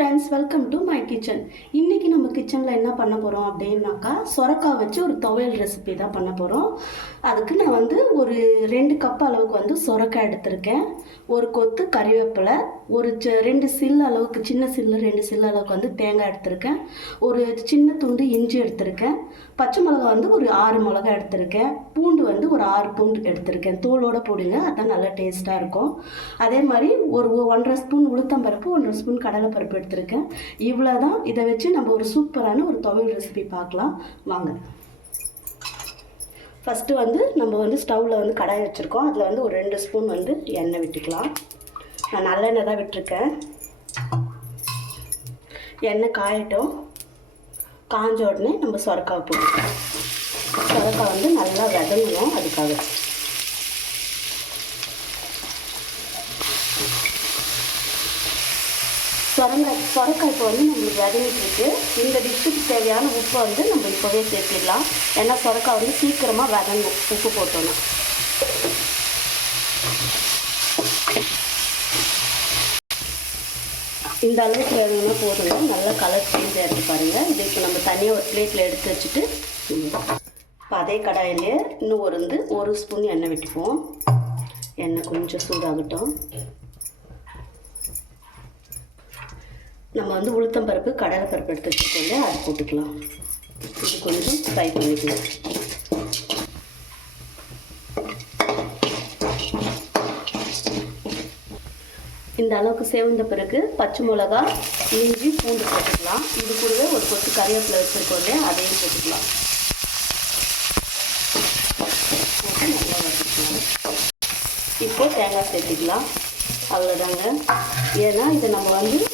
Friends, welcome to my kitchen. இன்றைக்கி நம்ம கிச்சனில் என்ன பண்ண போகிறோம் அப்படின்னாக்கா, சொரக்காய் வச்சு ஒரு துவையல் ரெசிபி தான் பண்ண போகிறோம். அதுக்கு நான் ஒரு 2 கப் அளவுக்கு சொரக்காய் எடுத்திருக்கேன். ஒரு கொத்து கறிவேப்பிலை, ஒரு 2 சில்லு அளவுக்கு, சின்ன சில்லு 2 சில்லு அளவுக்கு தேங்காய் எடுத்திருக்கேன். ஒரு சின்ன துண்டு இஞ்சி எடுத்திருக்கேன். பச்சை மிளகா ஒரு 6 மிளகா எடுத்திருக்கேன். பூண்டு ஒரு 6 பூண்டு எடுத்திருக்கேன். தோலோடு போடுங்க, அதுதான் நல்லா டேஸ்ட்டாக இருக்கும். அதே மாதிரி ஒரு 1.5 ஸ்பூன் உளுத்தம்பருப்பு, 1.5 ஸ்பூன் கடலைப்பருப்பு எடுத்திருக்கேன். இவ்வளோ தான். இதை வச்சு நம்ம ஒரு சூப்பரான ஒரு துவையல் ரெசிபி பார்க்கலாம் வாங்க. ஃபஸ்ட்டு நம்ம ஸ்டவ்வில் கடாய் வச்சுருக்கோம். அதில் ஒரு 2 ஸ்பூன் எண்ணெய் விட்டுக்கலாம். நான் நல்லெண்ணெய் தான் விட்டுருக்கேன். எண்ணெய் காயட்டும். காஞ்ச உடனே நம்ம சொரக்காய் போட்டுக்கலாம். சொரக்காய் நல்லா வதங்கணும். அதுக்காக சொரக்காய் இப்போ நம்மளுக்கு வதங்கிட்டு இருக்கு. இந்த டிஷ்ஷுக்கு தேவையான உப்பை நம்ம இப்போவே சேர்த்திடலாம். ஏன்னா சொரக்காய் சீக்கிரமாக வதங்கும் உப்பு போட்டோன்னா. இந்த அளவுக்கு வேணும்னா போதுங்க. நல்லா கலர் சேஞ்ச் ஆகிட்டு பாருங்கள். இது இப்போ நம்ம தனியாக ஒரு பிளேட்டில் எடுத்து வச்சுட்டு, இப்போ அதே கடாயிலே இன்னும் ஒரு ஸ்பூன் எண்ணெய் விட்டுப்போம். எண்ணெய் கொஞ்சம் சூடாகட்டும். நம்ம உளுத்தம்பருப்பு, கடலைப்பருப்பு எடுத்து வச்சுக்கோங்க, அது போட்டுக்கலாம். இது கொஞ்சம் ஃப்ரை பண்ணிக்கலாம். இந்த அளவுக்கு சேவந்த பிறகு பச்சை மிளகா, இஞ்சி, பூண்டு போட்டுக்கலாம். இது கூடவே ஒரு கொத்து கறிவேப்பிலை வச்சுருக்கோங்க, அதையும் போட்டுக்கலாம். நல்லா வச்சுக்கலாம். இப்போது தேங்காய் சேர்த்துக்கலாம். அவ்வளோதாங்க. ஏன்னா இதை நம்ம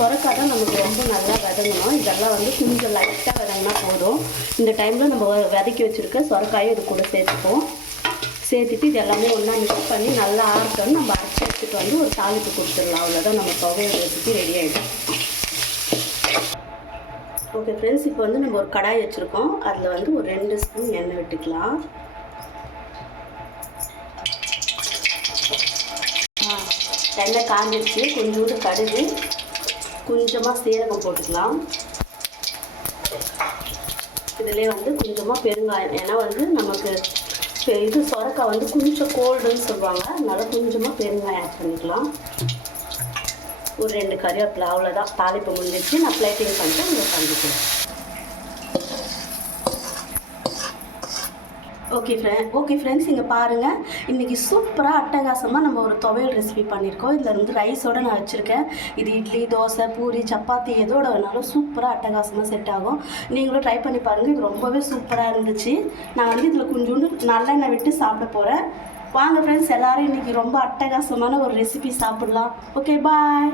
சொரக்காய் தான் நமக்கு ரொம்ப நல்லா வதங்கணும். இதெல்லாம் கொஞ்சம் லைட்டாக வதங்கினா போதும். இந்த டைமில் நம்ம வதக்கி வச்சுருக்க சொரக்காயும் இது கூட சேர்த்துப்போம். சேர்த்துட்டு இது எல்லாமே ஒன்றா மிக்ஸ் பண்ணி நல்லா ஆறட்டோன்னு நம்ம அரைச்சி எடுத்துகிட்டு ஒரு தாளிப்பு கொடுத்துடலாம். அவ்வளோதான், நம்ம துவையல் ரெசிபி ரெடி ஆகிடும். ஓகே ஃப்ரெண்ட்ஸ், இப்போ நம்ம ஒரு கடாய் வச்சுருக்கோம். அதில் ஒரு 2 ஸ்பூன் எண்ணெய் விட்டுக்கலாம். எண்ணெய் காஞ்சிடுச்சு. கொஞ்சோண்டு கடுகு, கொஞ்சமாக சீரகம் போட்டுக்கலாம். இதிலே கொஞ்சமாக பெருங்காயம். ஏன்னா நமக்கு இது சொரக்காய் கொஞ்சம் கோல்டுன்னு சொல்லுவாங்க. அதனால கொஞ்சமாக பெருங்காயம் ஆட் பண்ணிக்கலாம். ஒரு 2 கறிவேப்பிலை, அவ்வளோதான். தாளிப்பு முடிஞ்சிச்சு. நான் பிளேட்டிங் பண்ணிட்டு உங்களுக்கு காண்பிக்கிறேன். ஓகே ஃப்ரெண்ட்ஸ், இங்கே பாருங்கள். இன்றைக்கி சூப்பராக அட்டகாசமாக நம்ம ஒரு துவையல் ரெசிபி பண்ணியிருக்கோம். இதில் ரைஸோடு நான் வச்சுருக்கேன். இது இட்லி, தோசை, பூரி, சப்பாத்தி எதோட வேணாலும் சூப்பராக அட்டகாசமாக செட் ஆகும். நீங்களும் ட்ரை பண்ணி பாருங்கள். இது ரொம்பவே சூப்பராக இருந்துச்சு. நான் இதில் கொஞ்சோண்டு நல்லெண்ணெய் விட்டு சாப்பிட போகிறேன். வாங்க ஃப்ரெண்ட்ஸ், எல்லோரும் இன்றைக்கி ரொம்ப அட்டகாசமான ஒரு ரெசிபி சாப்பிட்லாம். ஓகே, பாய்.